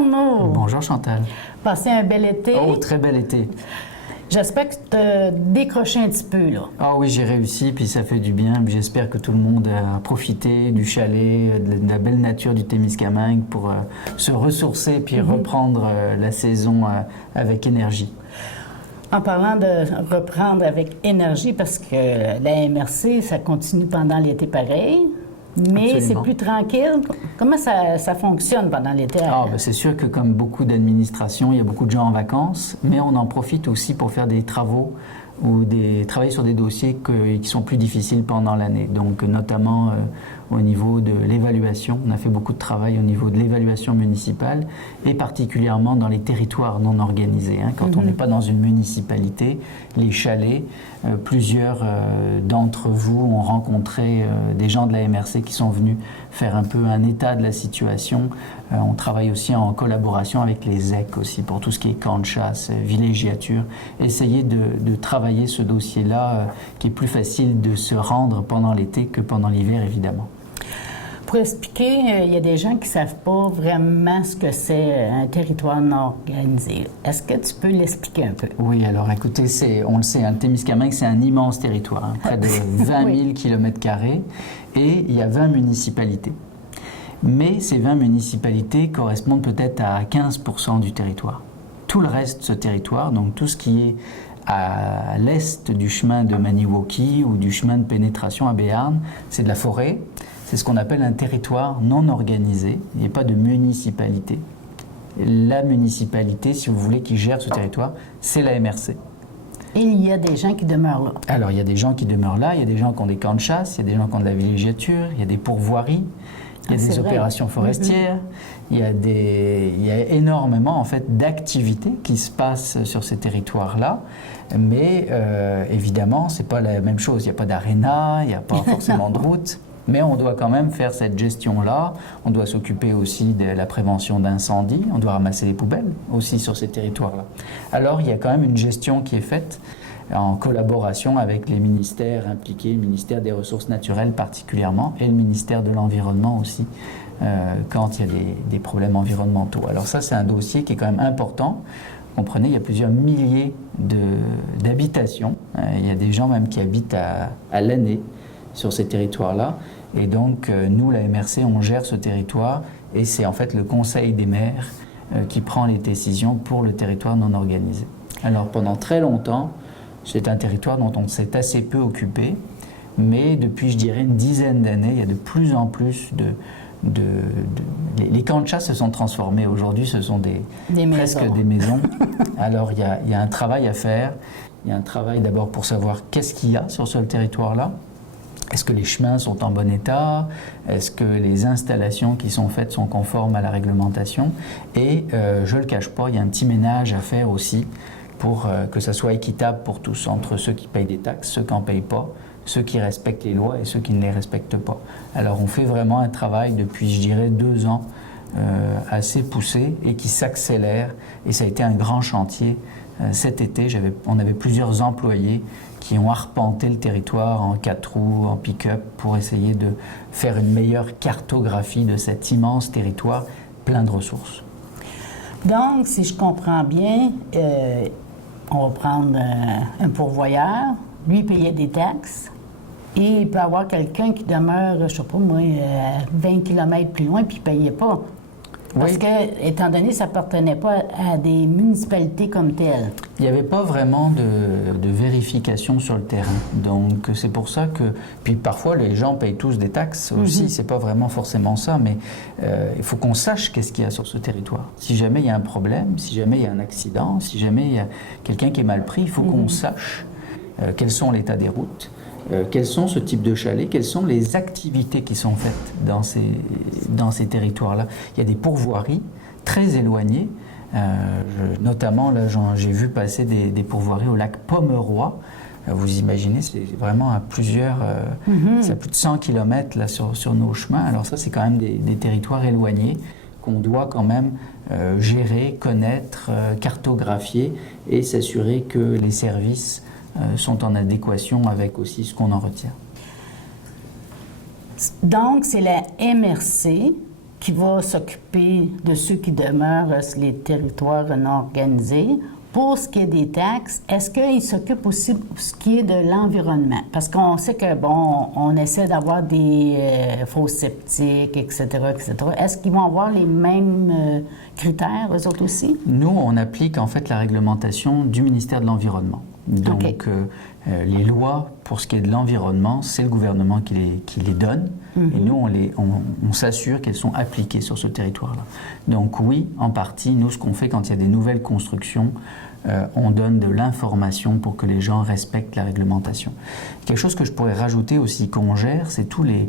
Arnaud! Bonjour Chantal. Passez un bel été. Oh, très bel été. J'espère que tu as décroché un petit peu, là. Ah oui, j'ai réussi, puis ça fait du bien. J'espère que tout le monde a profité du chalet, de la belle nature du Témiscamingue pour se ressourcer puis reprendre la saison avec énergie. En parlant de reprendre avec énergie, parce que la MRC, ça continue pendant l'été pareil, mais Absolument. c'est plus tranquille. Comment ça fonctionne pendant l'été? C'est sûr que comme beaucoup d'administrations, il y a beaucoup de gens en vacances, mais on en profite aussi pour faire des travaux ou travailler sur des dossiers qui sont plus difficiles pendant l'année. Donc notamment au niveau de l'évaluation, on a fait beaucoup de travail au niveau de l'évaluation municipale et particulièrement dans les territoires non organisés. Quand on n'est pas dans une municipalité, les chalets, plusieurs d'entre vous ont rencontré des gens de la MRC qui sont venus faire un peu un état de la situation. On travaille aussi en collaboration avec les EC aussi pour tout ce qui est camp de chasse, villégiature. Essayer de travailler ce dossier-là qui est plus facile de se rendre pendant l'été que pendant l'hiver, évidemment. Pour expliquer, il y a des gens qui ne savent pas vraiment ce que c'est un territoire non organisé. Est-ce que tu peux l'expliquer un peu? Oui, alors écoutez, on le sait, le Témiscamingue, c'est un immense territoire, près de 20 000 km² et il y a 20 municipalités. Mais ces 20 municipalités correspondent peut-être à 15% du territoire. Tout le reste de ce territoire, donc tout ce qui est à l'est du chemin de Maniwaki ou du chemin de pénétration à Béarn, c'est de la forêt. C'est ce qu'on appelle un territoire non organisé. Il n'y a pas de municipalité. La municipalité, si vous voulez, qui gère ce territoire, c'est la MRC. Et il y a des gens qui demeurent là. Alors, il y a des gens qui demeurent là, il y a des gens qui ont des camps de chasse, il y a des gens qui ont de la villégiature, il y a des pourvoiries, il y a des opérations forestières, il y a énormément en fait d'activités qui se passent sur ces territoires-là, mais évidemment, c'est pas la même chose. Il n'y a pas d'aréna, il n'y a pas forcément de route. Mais on doit quand même faire cette gestion-là. On doit s'occuper aussi de la prévention d'incendies. On doit ramasser les poubelles aussi sur ces territoires-là. Alors, il y a quand même une gestion qui est faite en collaboration avec les ministères impliqués, le ministère des Ressources naturelles particulièrement et le ministère de l'Environnement aussi, quand il y a des problèmes environnementaux. Alors ça, c'est un dossier qui est quand même important. Vous comprenez, il y a plusieurs milliers d'habitations. Il y a des gens même qui habitent à l'année sur ces territoires-là. Et donc, nous, la MRC, on gère ce territoire et c'est en fait le Conseil des maires qui prend les décisions pour le territoire non organisé. Alors, pendant très longtemps, c'est un territoire dont on s'est assez peu occupé, mais depuis, je dirais, une dizaine d'années, il y a de plus en plus les camps de chasse se sont transformés. Aujourd'hui, ce sont presque des maisons. Alors, il y a un travail à faire. Il y a un travail d'abord pour savoir qu'est-ce qu'il y a sur ce territoire-là. Est-ce que les chemins sont en bon état? Est-ce que les installations qui sont faites sont conformes à la réglementation? Et je ne le cache pas, il y a un petit ménage à faire aussi pour que ça soit équitable pour tous, entre ceux qui payent des taxes, ceux qui n'en payent pas, ceux qui respectent les lois et ceux qui ne les respectent pas. Alors on fait vraiment un travail depuis, je dirais, 2 ans assez poussé et qui s'accélère. Et ça a été un grand chantier. Cet été, on avait plusieurs employés qui ont arpenté le territoire en 4 roues, en pick-up, pour essayer de faire une meilleure cartographie de cet immense territoire plein de ressources. Donc, si je comprends bien, on va prendre un pourvoyeur, lui payer des taxes, et il peut y avoir quelqu'un qui demeure, je ne sais pas moi, 20 km plus loin, puis il ne payait pas. Parce que, étant donné que ça n'appartenait pas à des municipalités comme telles. Il n'y avait pas vraiment de vérification sur le terrain. Donc, c'est pour ça que... Puis parfois, les gens payent tous des taxes aussi. C'est pas vraiment forcément ça, mais il faut qu'on sache qu'est-ce qu'il y a sur ce territoire. Si jamais il y a un problème, si jamais il y a un accident, si jamais il y a quelqu'un qui est mal pris, il faut qu'on sache quels sont l'état des routes, quels sont ce type de chalets, quelles sont les activités qui sont faites dans ces territoires-là. Il y a des pourvoiries très éloignées. Notamment, là, j'ai vu passer des pourvoiries au lac Pomeroy. Vous imaginez, c'est vraiment à plusieurs... c'est à plus de 100 km là, sur nos chemins. Alors ça, c'est quand même des territoires éloignés qu'on doit quand même gérer, connaître, cartographier et s'assurer que les services sont en adéquation avec aussi ce qu'on en retient. Donc, c'est la MRC qui va s'occuper de ceux qui demeurent sur les territoires non organisés. Pour ce qui est des taxes, est-ce qu'il s'occupe aussi de ce qui est de l'environnement? Parce qu'on sait que, bon, on essaie d'avoir des fosses septiques, etc., etc. Est-ce qu'ils vont avoir les mêmes critères, eux autres aussi? Nous, on applique en fait la réglementation du ministère de l'Environnement. Donc, les lois, pour ce qui est de l'environnement, c'est le gouvernement qui les donne. Et nous, on s'assure qu'elles sont appliquées sur ce territoire-là. Donc oui, en partie, nous, ce qu'on fait quand il y a des nouvelles constructions, on donne de l'information pour que les gens respectent la réglementation. Quelque chose que je pourrais rajouter aussi qu'on gère, c'est tous les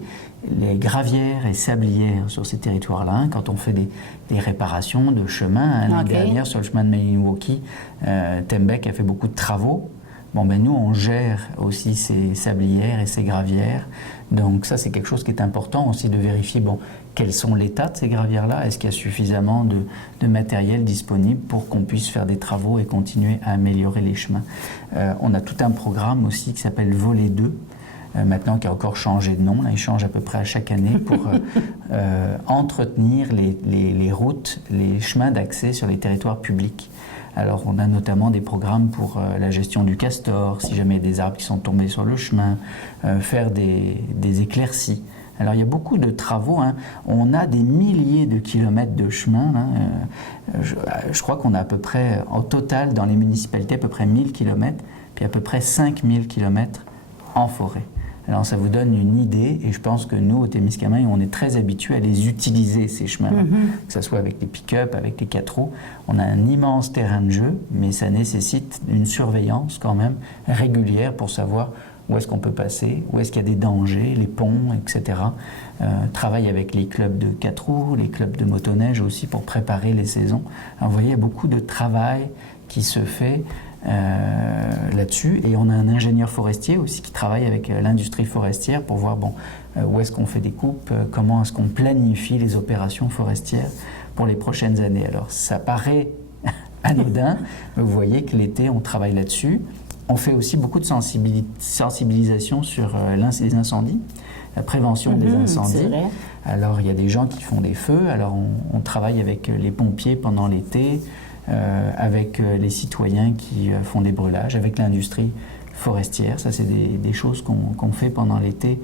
gravières et sablières sur ces territoires-là. Quand on fait des réparations de chemins, l'année dernière, sur le chemin de Maniwaki, Tembec a fait beaucoup de travaux. Bon, ben nous, on gère aussi ces sablières et ces gravières. Donc ça, c'est quelque chose qui est important aussi de vérifier, bon, quels sont l'état de ces gravières-là. Est-ce qu'il y a suffisamment de matériel disponible pour qu'on puisse faire des travaux et continuer à améliorer les chemins. On a tout un programme aussi qui s'appelle Volet 2, maintenant qui a encore changé de nom. Là, il change à peu près à chaque année pour entretenir les routes, les chemins d'accès sur les territoires publics. Alors, on a notamment des programmes pour la gestion du castor, si jamais il y a des arbres qui sont tombés sur le chemin, faire des éclaircies. Alors, il y a beaucoup de travaux. Hein. On a des milliers de kilomètres de chemin. Hein. Je crois qu'on a à peu près, en total, dans les municipalités, à peu près 1000 kilomètres, puis à peu près 5000 kilomètres en forêt. Alors, ça vous donne une idée, et je pense que nous, au Témiscamingue, on est très habitués à les utiliser, ces chemins-là, que ce soit avec les pick-up, avec les 4 roues. On a un immense terrain de jeu, mais ça nécessite une surveillance quand même régulière pour savoir où est-ce qu'on peut passer, où est-ce qu'il y a des dangers, les ponts, etc. Travaille avec les clubs de 4 roues, les clubs de motoneige aussi pour préparer les saisons. Alors, vous voyez, il y a beaucoup de travail qui se fait là-dessus, et on a un ingénieur forestier aussi qui travaille avec l'industrie forestière pour voir où est-ce qu'on fait des coupes, comment est-ce qu'on planifie les opérations forestières pour les prochaines années. Alors ça paraît anodin, mais vous voyez que l'été on travaille là-dessus. On fait aussi beaucoup de sensibilisation sur les incendies, la prévention des incendies. Alors il y a des gens qui font des feux, alors on travaille avec les pompiers pendant l'été, avec les citoyens qui font des brûlages, avec l'industrie forestière. Ça, c'est des choses qu'on fait pendant l'été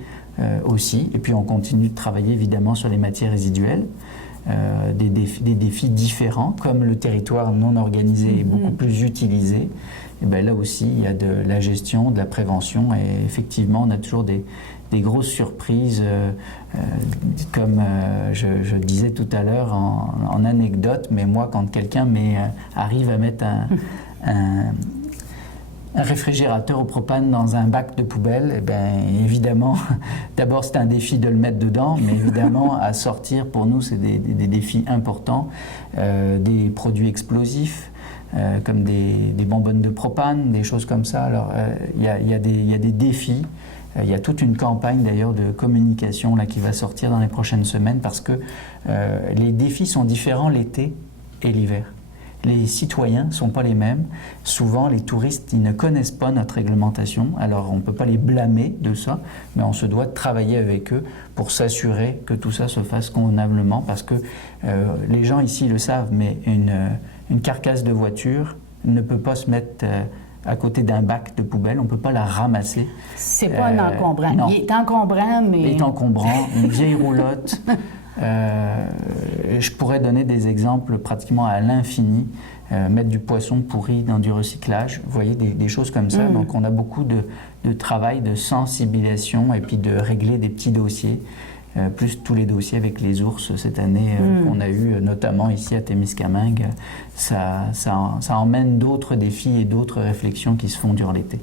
aussi. Et puis, on continue de travailler évidemment sur les matières résiduelles, des défis différents, comme le territoire non organisé est beaucoup plus utilisé. Et bien là aussi, il y a de la gestion, de la prévention, et effectivement, on a toujours des grosses surprises, comme je disais tout à l'heure en anecdote, mais moi, quand quelqu'un arrive à mettre un réfrigérateur au propane dans un bac de poubelle, eh bien, évidemment, d'abord c'est un défi de le mettre dedans, mais évidemment, à sortir, pour nous, c'est des défis importants, des produits explosifs, comme des bonbonnes de propane, des choses comme ça. Alors, il y a des défis. Il y a toute une campagne d'ailleurs de communication là, qui va sortir dans les prochaines semaines, parce que les défis sont différents l'été et l'hiver. Les citoyens ne sont pas les mêmes. Souvent, les touristes, ils ne connaissent pas notre réglementation. Alors, on ne peut pas les blâmer de ça, mais on se doit de travailler avec eux pour s'assurer que tout ça se fasse convenablement, parce que les gens ici le savent, mais une carcasse de voiture ne peut pas se mettre à côté d'un bac de poubelle, on ne peut pas la ramasser. C'est pas un encombrant. Non. Il est encombrant, mais... Il est encombrant, une vieille roulotte. Je pourrais donner des exemples pratiquement à l'infini. Mettre du poisson pourri dans du recyclage, vous voyez, des choses comme ça. Donc on a beaucoup de travail, de sensibilisation, et puis de régler des petits dossiers. Plus tous les dossiers avec les ours cette année qu'on a eu, notamment ici à Témiscamingue, ça emmène d'autres défis et d'autres réflexions qui se font durant l'été.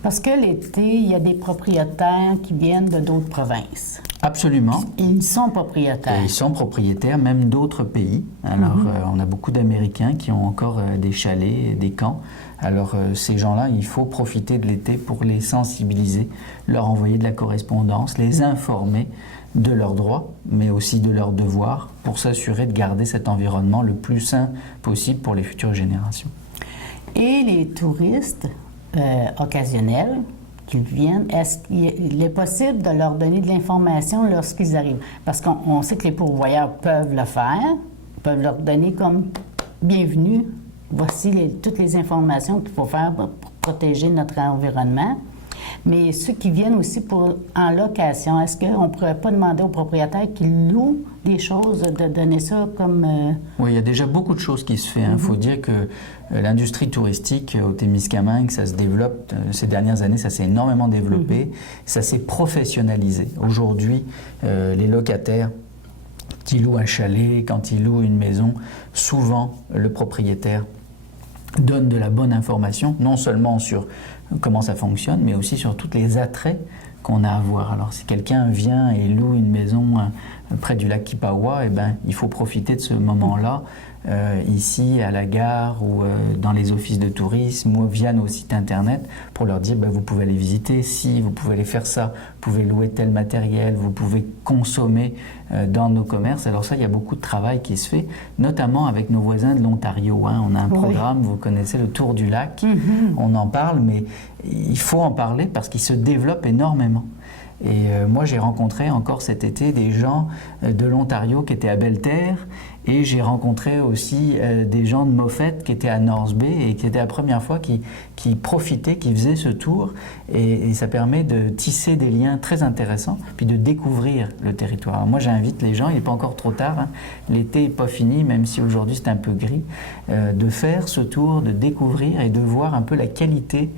Parce que l'été, il y a des propriétaires qui viennent de d'autres provinces. Absolument. Ils sont propriétaires. Et ils sont propriétaires même d'autres pays. Alors, on a beaucoup d'Américains qui ont encore des chalets, des camps. Alors, ces gens-là, il faut profiter de l'été pour les sensibiliser, leur envoyer de la correspondance, les informer de leurs droits, mais aussi de leurs devoirs, pour s'assurer de garder cet environnement le plus sain possible pour les futures générations. Et les touristes occasionnels qu'ils viennent, est-ce qu'il est possible de leur donner de l'information lorsqu'ils arrivent? Parce qu'on sait que les pourvoyeurs peuvent le faire, peuvent leur donner comme bienvenue, voici toutes les informations qu'il faut faire pour protéger notre environnement. Mais ceux qui viennent aussi en location, est-ce qu'on ne pourrait pas demander aux propriétaires qu'ils louent des choses, de donner ça comme... Oui, il y a déjà beaucoup de choses qui se font. Il faut dire que l'industrie touristique au Témiscamingue, ça se développe. Ces dernières années, ça s'est énormément développé. Ça s'est professionnalisé. Aujourd'hui, les locataires qui louent un chalet, quand ils louent une maison, souvent le propriétaire donne de la bonne information, non seulement sur comment ça fonctionne, mais aussi sur tous les attraits qu'on a à voir. Alors si quelqu'un vient et loue une maison près du lac Kipawa, eh ben, il faut profiter de ce moment-là, ici à la gare ou dans les offices de tourisme ou via nos sites internet pour leur dire vous pouvez aller visiter ci, vous pouvez aller faire ça, vous pouvez louer tel matériel, vous pouvez consommer dans nos commerces. Alors ça, il y a beaucoup de travail qui se fait, notamment avec nos voisins de l'Ontario. On a un programme, vous connaissez le Tour du lac, on en parle, mais il faut en parler parce qu'il se développe énormément. Et moi, j'ai rencontré encore cet été des gens de l'Ontario qui étaient à Belle-Terre et j'ai rencontré aussi des gens de Moffett qui étaient à North Bay et qui étaient la première fois qui profitaient, qui faisaient ce tour et ça permet de tisser des liens très intéressants puis de découvrir le territoire. Alors moi, j'invite les gens, il n'est pas encore trop tard, l'été n'est pas fini, même si aujourd'hui c'est un peu gris, de faire ce tour, de découvrir et de voir un peu la qualité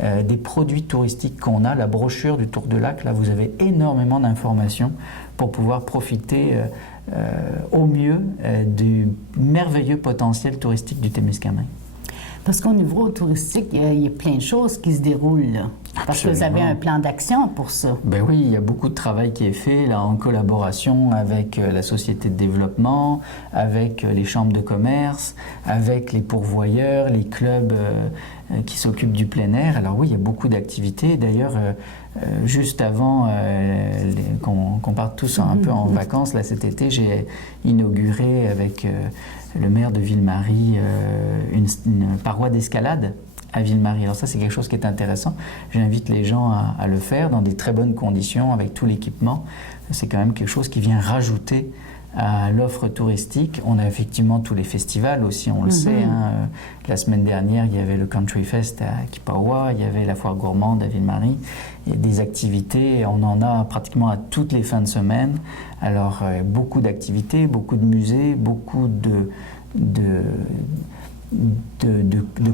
des produits touristiques qu'on a, la brochure du Tour de Lac. Là, vous avez énormément d'informations pour pouvoir profiter au mieux du merveilleux potentiel touristique du Témiscamingue. Parce qu'au niveau touristique, il y a plein de choses qui se déroulent là. Parce que vous avez un plan d'action pour ça. Ben oui, il y a beaucoup de travail qui est fait là, en collaboration avec la Société de développement, avec les chambres de commerce, avec les pourvoyeurs, les clubs qui s'occupent du plein air. Alors oui, il y a beaucoup d'activités. D'ailleurs, juste avant qu'on parte tous un peu en vacances, là, cet été, j'ai inauguré avec le maire de Ville-Marie une paroi d'escalade à Ville-Marie. Alors ça, c'est quelque chose qui est intéressant. J'invite les gens à le faire dans des très bonnes conditions, avec tout l'équipement. C'est quand même quelque chose qui vient rajouter à l'offre touristique. On a effectivement tous les festivals aussi, on le sait. La semaine dernière, il y avait le Country Fest à Kipawa, il y avait la foire gourmande à Ville-Marie. Il y a des activités, on en a pratiquement à toutes les fins de semaine. Alors, beaucoup d'activités, beaucoup de musées, beaucoup de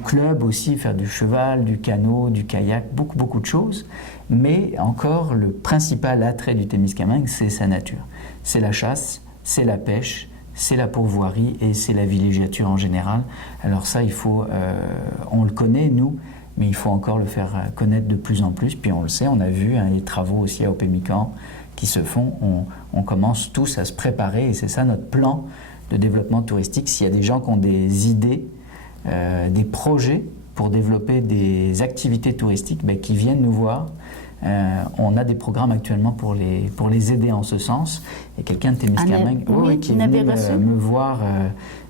clubs aussi, faire du cheval, du canot, du kayak, beaucoup de choses. Mais encore, le principal attrait du Témiscamingue, c'est sa nature. C'est la chasse, c'est la pêche, c'est la pourvoirie et c'est la villégiature en général. Alors ça, il faut, on le connaît, nous, mais il faut encore le faire connaître de plus en plus. Puis on le sait, on a vu les travaux aussi à Opémican qui se font. On commence tous à se préparer et c'est ça notre plan de développement touristique. S'il y a des gens qui ont des idées, des projets pour développer des activités touristiques, qui viennent nous voir. On a des programmes actuellement pour les aider en ce sens. Et quelqu'un de Témiscamingue qui est venu me voir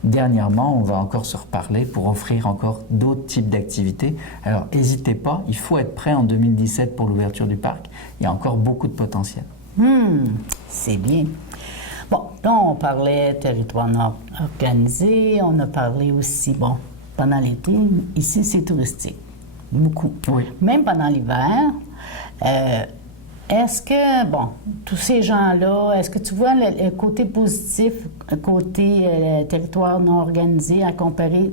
dernièrement, on va encore se reparler pour offrir encore d'autres types d'activités. Alors n'hésitez pas, il faut être prêt en 2017 pour l'ouverture du parc. Il y a encore beaucoup de potentiel. C'est bien. Bon, là on parlait territoire nord organisé, on a parlé aussi, pendant l'été, ici c'est touristique, beaucoup. Oui. Même pendant l'hiver, est-ce que, tous ces gens-là, est-ce que tu vois le côté positif, côté territoire non organisé à comparer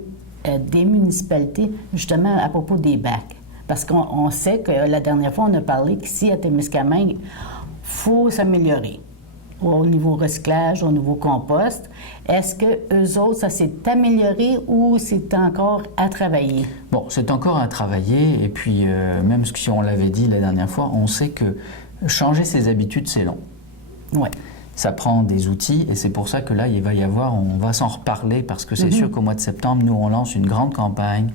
des municipalités, justement à propos des bacs? Parce qu'on sait que la dernière fois, on a parlé qu'ici à Témiscamingue, il faut s'améliorer au niveau recyclage, au niveau compost. Est-ce que eux autres, ça s'est amélioré ou c'est encore à travailler? Bon, c'est encore à travailler et puis même si on l'avait dit la dernière fois, on sait que changer ses habitudes, c'est long. Oui. Ça prend des outils et c'est pour ça que là, il va y avoir, on va s'en reparler parce que c'est sûr qu'au mois de septembre, nous, on lance une grande campagne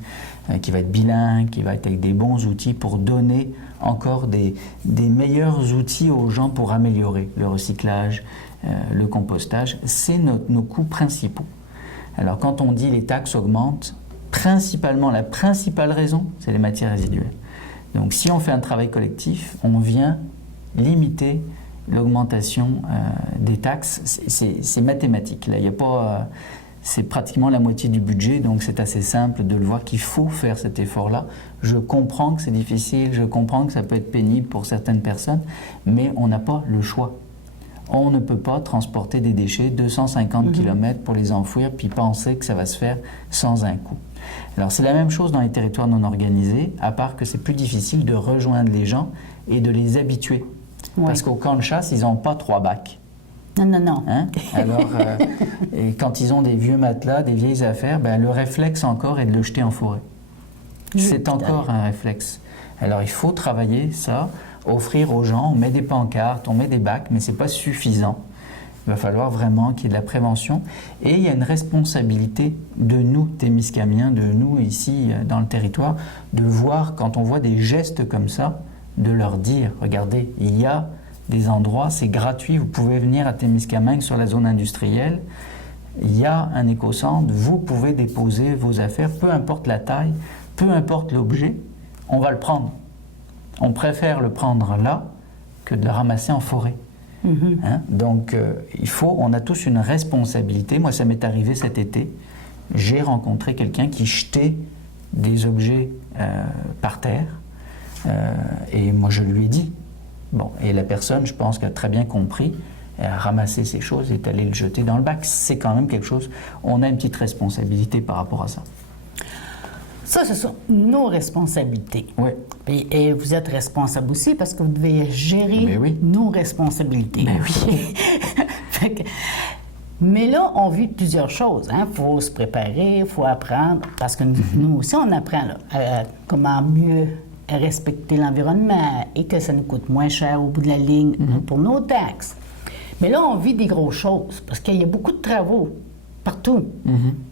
qui va être bilingue, qui va être avec des bons outils pour donner encore des meilleurs outils aux gens pour améliorer le recyclage, le compostage. C'est nos coûts principaux. Alors quand on dit les taxes augmentent, principalement, la principale raison, c'est les matières résiduelles. Donc si on fait un travail collectif, on vient limiter l'augmentation des taxes. C'est mathématique. Là, il y a pas, c'est pratiquement la moitié du budget, donc c'est assez simple de le voir qu'il faut faire cet effort-là. Je comprends que c'est difficile, je comprends que ça peut être pénible pour certaines personnes, mais on n'a pas le choix. On ne peut pas transporter des déchets 250 km pour les enfouir puis penser que ça va se faire sans un coût. Alors c'est la même chose dans les territoires non organisés, à part que c'est plus difficile de rejoindre les gens et de les habituer. Oui. Parce qu'au camp de chasse, ils n'ont pas 3 bacs. Non, non, non. Hein? Alors, et quand ils ont des vieux matelas, des vieilles affaires, ben, le réflexe encore est de le jeter en forêt. C'est encore un réflexe. Alors il faut travailler ça, offrir aux gens, on met des pancartes, on met des bacs, mais ce n'est pas suffisant. Il va falloir vraiment qu'il y ait de la prévention. Et il y a une responsabilité de nous, Témiscamiens, de nous ici dans le territoire, de voir, quand on voit des gestes comme ça, de leur dire, regardez, il y a des endroits, c'est gratuit, vous pouvez venir à Témiscamingue sur la zone industrielle, il y a un éco-centre, vous pouvez déposer vos affaires, peu importe la taille, peu importe l'objet, on va le prendre. On préfère le prendre là que de le ramasser en forêt. Hein? Donc, on a tous une responsabilité. Moi, ça m'est arrivé cet été. J'ai rencontré quelqu'un qui jetait des objets par terre. Et moi, je lui ai dit. Bon, et la personne, je pense qu'elle a très bien compris. Elle a ramassé ces choses et est allée le jeter dans le bac. C'est quand même quelque chose. On a une petite responsabilité par rapport à ça. Ça, ce sont nos responsabilités. Oui. Et vous êtes responsable aussi parce que vous devez gérer nos responsabilités. Mais oui. Mais là, on vit plusieurs choses. Il faut se préparer, il faut apprendre, parce que nous aussi, on apprend là, comment mieux respecter l'environnement et que ça nous coûte moins cher au bout de la ligne pour nos taxes. Mais là, on vit des grosses choses parce qu'il y a beaucoup de travaux. Partout.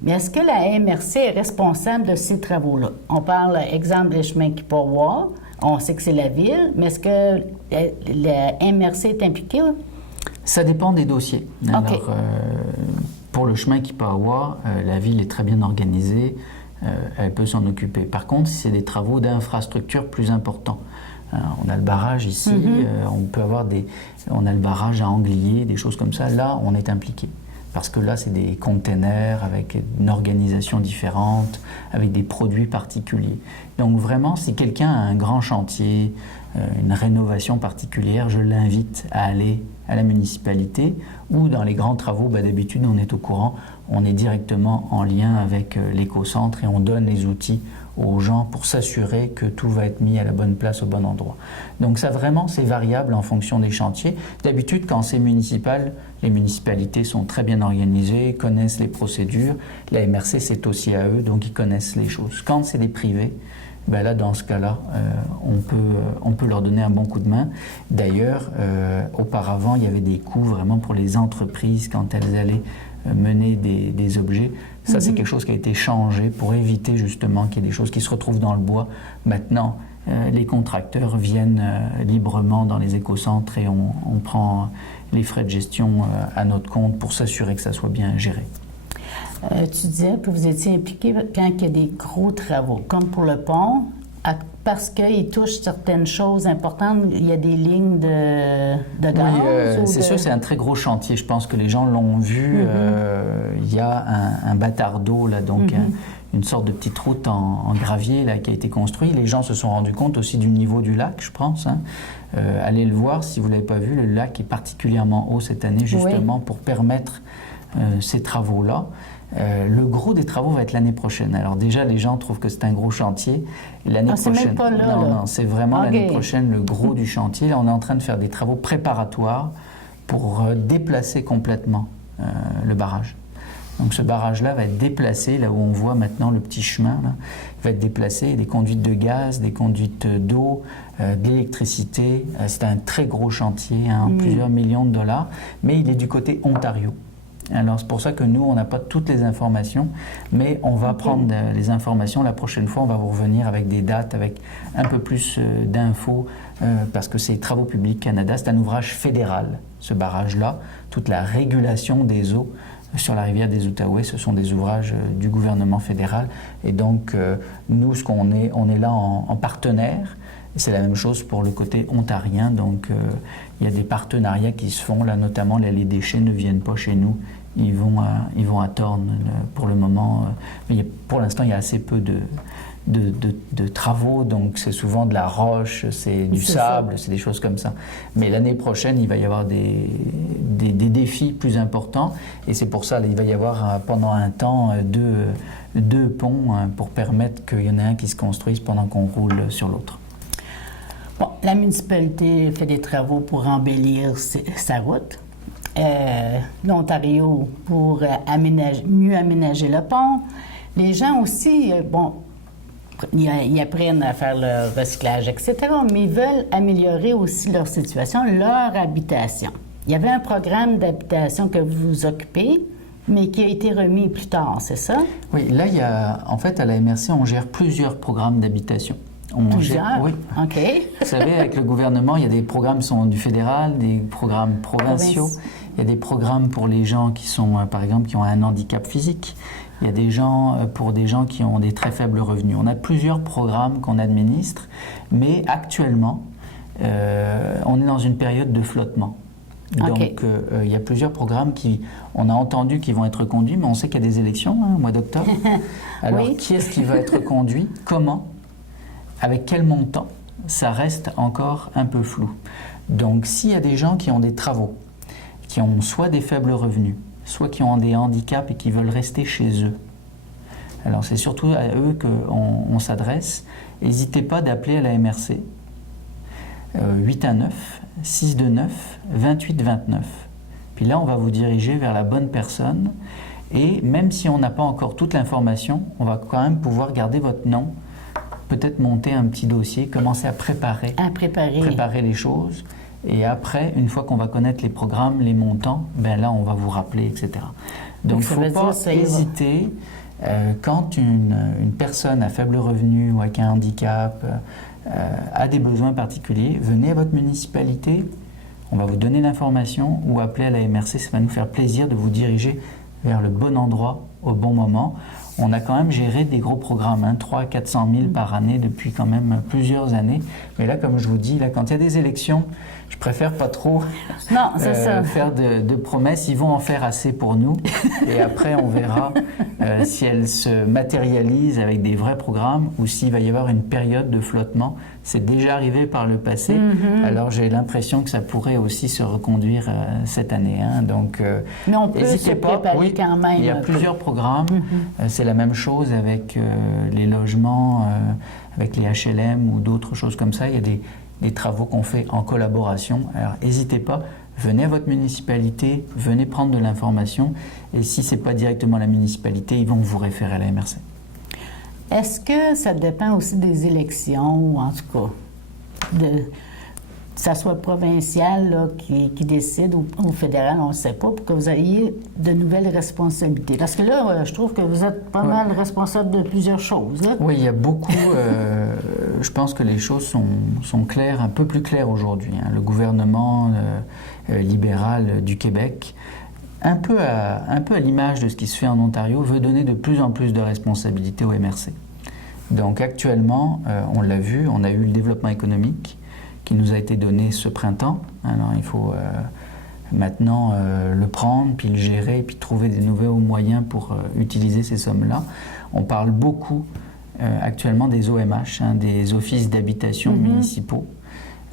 Mais est-ce que la MRC est responsable de ces travaux-là? On parle, exemple, des chemins qui pourvoient. On sait que c'est la ville, mais est-ce que la MRC est impliquée? Ça dépend des dossiers. Alors, pour le chemin qui pourvoit, la ville est très bien organisée. Elle peut s'en occuper. Par contre, si c'est des travaux d'infrastructure plus importants, on a le barrage ici, on peut avoir on a le barrage à Anglier, des choses comme ça. Là, on est impliqué. Parce que là, c'est des containers avec une organisation différente, avec des produits particuliers. Donc vraiment, si quelqu'un a un grand chantier, une rénovation particulière, je l'invite à aller à la municipalité ou dans les grands travaux, d'habitude, on est au courant, on est directement en lien avec l'éco-centre et on donne les outils aux gens pour s'assurer que tout va être mis à la bonne place, au bon endroit. Donc ça vraiment, c'est variable en fonction des chantiers. D'habitude, quand c'est municipal, les municipalités sont très bien organisées, connaissent les procédures. La MRC, c'est aussi à eux, donc ils connaissent les choses. Quand c'est des privés, là, dans ce cas-là, on peut leur donner un bon coup de main. D'ailleurs, auparavant, il y avait des coûts vraiment pour les entreprises quand elles allaient mener des objets. Ça, c'est quelque chose qui a été changé pour éviter justement qu'il y ait des choses qui se retrouvent dans le bois. Maintenant, les contracteurs viennent librement dans les écocentres et on prend les frais de gestion à notre compte pour s'assurer que ça soit bien géré. Tu disais que vous étiez impliqué quand il y a des gros travaux, comme pour le pont, parce qu'il touche certaines choses importantes. Il y a des lignes de gaz. Oui, c'est sûr, c'est un très gros chantier. Je pense que les gens l'ont vu. Il y a un bâtard d'eau, là, donc une sorte de petite route en gravier là, qui a été construite. Les gens se sont rendus compte aussi du niveau du lac, je pense. Allez le voir si vous ne l'avez pas vu. Le lac est particulièrement haut cette année, justement, pour permettre ces travaux-là. Le gros des travaux va être l'année prochaine. Alors déjà, les gens trouvent que c'est un gros chantier. L'année prochaine, c'est même pas là, non, c'est vraiment l'année prochaine le gros du chantier. Là, on est en train de faire des travaux préparatoires pour déplacer complètement le barrage. Donc ce barrage-là va être déplacé, là où on voit maintenant le petit chemin, là, il va être déplacé, des conduites de gaz, des conduites d'eau, de l'électricité. C'est un très gros chantier, plusieurs millions de dollars, mais il est du côté Ontario. Alors c'est pour ça que nous, on n'a pas toutes les informations, mais on va prendre les informations. La prochaine fois, on va vous revenir avec des dates, avec un peu plus d'infos, parce que c'est Travaux publics Canada, c'est un ouvrage fédéral, ce barrage-là. Toute la régulation des eaux sur la rivière des Outaouais, ce sont des ouvrages du gouvernement fédéral. Et donc, nous, on est là en partenaire. C'est la même chose pour le côté ontarien, donc il y a des partenariats qui se font, là notamment les déchets ne viennent pas chez nous, ils vont à Thorne pour le moment, mais pour l'instant il y a assez peu de travaux, donc c'est souvent de la roche, c'est du sable, c'est des choses comme ça. Mais l'année prochaine, il va y avoir des défis plus importants, et c'est pour ça qu'il va y avoir pendant un temps deux ponts pour permettre qu'il y en ait un qui se construise pendant qu'on roule sur l'autre. Bon, la municipalité fait des travaux pour embellir sa route. L'Ontario pour mieux aménager le pont. Les gens aussi, ils apprennent à faire le recyclage, etc., mais ils veulent améliorer aussi leur situation, leur habitation. Il y avait un programme d'habitation que vous vous occupez, mais qui a été remis plus tard, c'est ça? Oui, là, en fait, à la MRC, on gère plusieurs programmes d'habitation. Oui. OK. Vous savez, avec le gouvernement, il y a des programmes qui sont du fédéral, des programmes provinciaux. Il y a des programmes pour les gens qui sont, par exemple, qui ont un handicap physique. Il y a des gens, pour des gens qui ont des très faibles revenus. On a plusieurs programmes qu'on administre, mais actuellement, on est dans une période de flottement. Donc, il y a plusieurs programmes on a entendu qu'ils vont être conduits, mais on sait qu'il y a des élections au mois d'octobre. Alors, qui est-ce qui va être conduit? Comment? Avec quel montant? Ça reste encore un peu flou. Donc, s'il y a des gens qui ont des travaux, qui ont soit des faibles revenus, soit qui ont des handicaps et qui veulent rester chez eux, alors c'est surtout à eux qu'on s'adresse. N'hésitez pas d'appeler à la MRC 819-629-2829. Puis là, on va vous diriger vers la bonne personne. Et même si on n'a pas encore toute l'information, on va quand même pouvoir garder votre nom, peut-être monter un petit dossier, commencer à préparer les choses. Et après, une fois qu'on va connaître les programmes, les montants, ben là, on va vous rappeler, etc. Donc, il ne faut pas hésiter. Quand une personne à faible revenu ou avec un handicap a des besoins particuliers, venez à votre municipalité, on va vous donner l'information ou appelez à la MRC, ça va nous faire plaisir de vous diriger vers le bon endroit au bon moment. On a quand même géré des gros programmes, 300 000 à 400 000 par année depuis quand même plusieurs années. Mais là, comme je vous dis, là, quand il y a des élections, je préfère pas trop faire de promesses. Ils vont en faire assez pour nous. Et après, on verra si elles se matérialisent avec des vrais programmes ou s'il va y avoir une période de flottement. C'est déjà arrivé par le passé. Alors, j'ai l'impression que ça pourrait aussi se reconduire cette année. Donc, mais on peut se préparer quand même. Il y a plusieurs programmes. C'est la même chose avec les logements, avec les HLM ou d'autres choses comme ça. Il y a des travaux qu'on fait en collaboration. Alors, n'hésitez pas, venez à votre municipalité, venez prendre de l'information. Et si ce n'est pas directement la municipalité, ils vont vous référer à la MRC. Est-ce que ça dépend aussi des élections, ou en tout cas, que ça soit provincial là, qui décide ou fédéral, on ne sait pas, pour que vous ayez de nouvelles responsabilités? Parce que là, je trouve que vous êtes pas mal responsable de plusieurs choses. Là. Oui, il y a beaucoup. Je pense que les choses sont claires, un peu plus claires aujourd'hui. Le gouvernement libéral du Québec, un peu à l'image de ce qui se fait en Ontario, veut donner de plus en plus de responsabilités au MRC. Donc actuellement, on l'a vu, on a eu le développement économique qui nous a été donné ce printemps. Alors il faut maintenant le prendre, puis le gérer, puis trouver des nouveaux moyens pour utiliser ces sommes-là. On parle beaucoup actuellement des OMH, des offices d'habitation municipaux.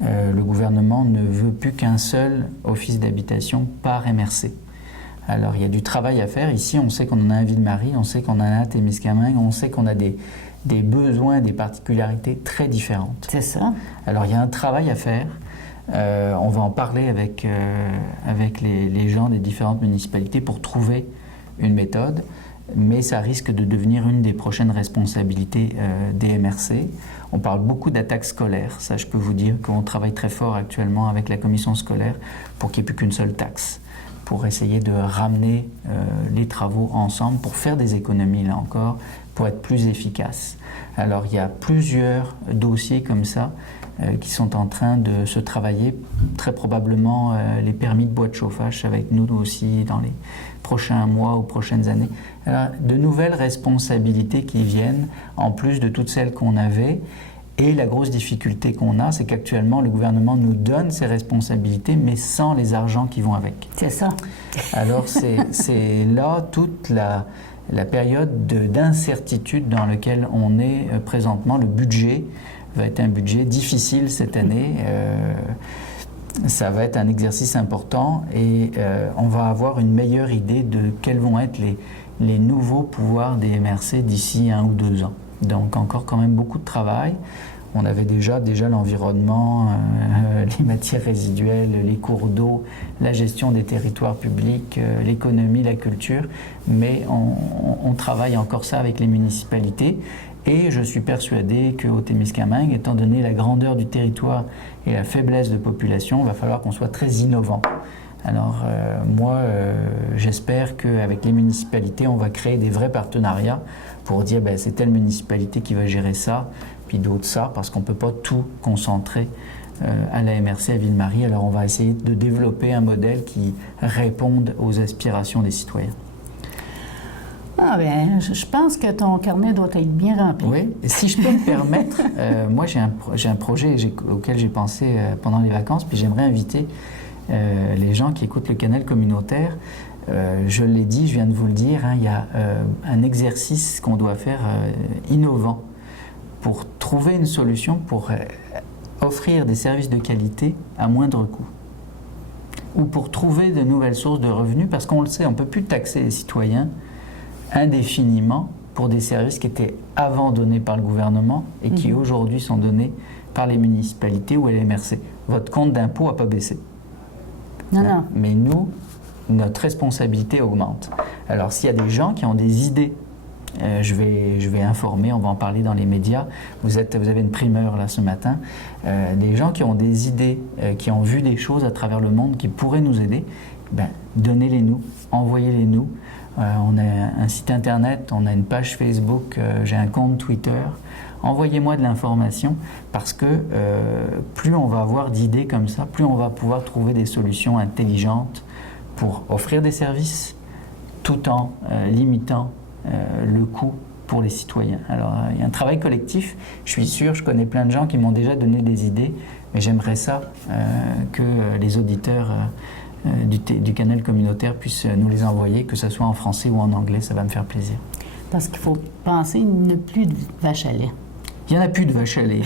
Le gouvernement ne veut plus qu'un seul office d'habitation par MRC. Alors il y a du travail à faire. Ici, on sait qu'on en a à Ville-Marie, on sait qu'on en a à Témiscamingue, on sait qu'on a des besoins, des particularités très différentes. C'est ça. Alors il y a un travail à faire. On va en parler avec les gens des différentes municipalités pour trouver une méthode, mais ça risque de devenir une des prochaines responsabilités des MRC. On parle beaucoup d'attaques scolaires. Ça, je peux vous dire qu'on travaille très fort actuellement avec la commission scolaire pour qu'il n'y ait plus qu'une seule taxe, pour essayer de ramener les travaux ensemble, pour faire des économies, là encore, pour être plus efficace. Alors, il y a plusieurs dossiers comme ça qui sont en train de se travailler. Très probablement, les permis de bois de chauffage avec nous aussi dans les prochains mois ou prochaines années. Alors, de nouvelles responsabilités qui viennent, en plus de toutes celles qu'on avait. Et la grosse difficulté qu'on a, c'est qu'actuellement, le gouvernement nous donne ses responsabilités, mais sans les argents qui vont avec. C'est ça. Alors, c'est là toute la période d'incertitude dans laquelle on est présentement. Le budget va être un budget difficile cette année. Ça va être un exercice important et on va avoir une meilleure idée de quels vont être les nouveaux pouvoirs des MRC d'ici 1 ou 2 ans. Donc encore quand même beaucoup de travail. On avait déjà l'environnement, les matières résiduelles, les cours d'eau, la gestion des territoires publics, l'économie, la culture, mais on travaille encore ça avec les municipalités. Et je suis persuadé qu'au Témiscamingue, étant donné la grandeur du territoire et la faiblesse de population, il va falloir qu'on soit très innovant. Alors moi, j'espère qu'avec les municipalités, on va créer des vrais partenariats pour dire c'est telle municipalité qui va gérer ça, puis d'autres ça, parce qu'on ne peut pas tout concentrer à la MRC à Ville-Marie. Alors on va essayer de développer un modèle qui réponde aux aspirations des citoyens. Ah bien, je pense que ton carnet doit être bien rempli. Oui, et si je peux me permettre, moi j'ai un projet auquel j'ai pensé pendant les vacances, puis j'aimerais inviter les gens qui écoutent le canal communautaire. Je l'ai dit, je viens de vous le dire, il y a un exercice qu'on doit faire innovant pour trouver une solution pour offrir des services de qualité à moindre coût. Ou pour trouver de nouvelles sources de revenus, parce qu'on le sait, on ne peut plus taxer les citoyens indéfiniment pour des services qui étaient avant donnés par le gouvernement et qui aujourd'hui sont donnés par les municipalités ou les MRC. Votre compte d'impôt n'a pas baissé. Non. Mais nous, notre responsabilité augmente. Alors s'il y a des gens qui ont des idées, je vais informer, on va en parler dans les médias. Vous avez une primeur là ce matin. Des gens qui ont des idées, qui ont vu des choses à travers le monde qui pourraient nous aider, donnez-les nous, envoyez-les nous. On a un site internet, on a une page Facebook, j'ai un compte Twitter. Envoyez-moi de l'information parce que plus on va avoir d'idées comme ça, plus on va pouvoir trouver des solutions intelligentes pour offrir des services tout en limitant le coût pour les citoyens. Alors il y a un travail collectif, je suis sûr, je connais plein de gens qui m'ont déjà donné des idées, mais j'aimerais ça que les auditeurs du canal communautaire puissent nous les envoyer, que ce soit en français ou en anglais, ça va me faire plaisir. Parce qu'il faut penser, il n'y a plus de vache à lait. Il n'y en a plus de vache à lait.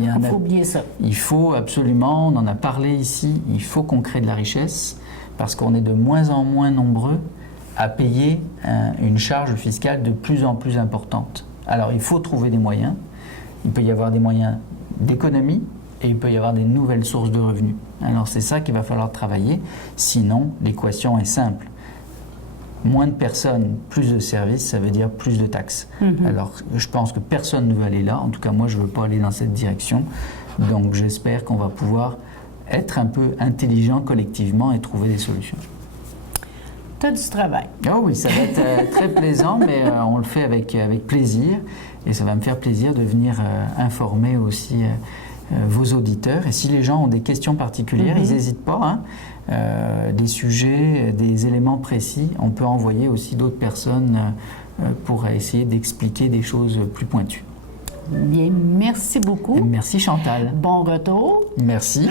Il faut oublier ça. Il faut absolument, on en a parlé ici, il faut qu'on crée de la richesse parce qu'on est de moins en moins nombreux à payer une charge fiscale de plus en plus importante. Alors il faut trouver des moyens. Il peut y avoir des moyens d'économie et il peut y avoir des nouvelles sources de revenus. Alors c'est ça qu'il va falloir travailler. Sinon, l'équation est simple. Moins de personnes, plus de services, ça veut dire plus de taxes. Alors, je pense que personne ne veut aller là. En tout cas, moi, je ne veux pas aller dans cette direction. Donc, j'espère qu'on va pouvoir être un peu intelligent collectivement et trouver des solutions. Tu as du travail. Ah oui, ça va être très plaisant, mais on le fait avec plaisir. Et ça va me faire plaisir de venir informer aussi vos auditeurs. Et si les gens ont des questions particulières, ils n'hésitent pas. Des sujets, des éléments précis, on peut envoyer aussi d'autres personnes pour essayer d'expliquer des choses plus pointues. Bien, merci beaucoup. Merci Chantal. Bon retour. Merci.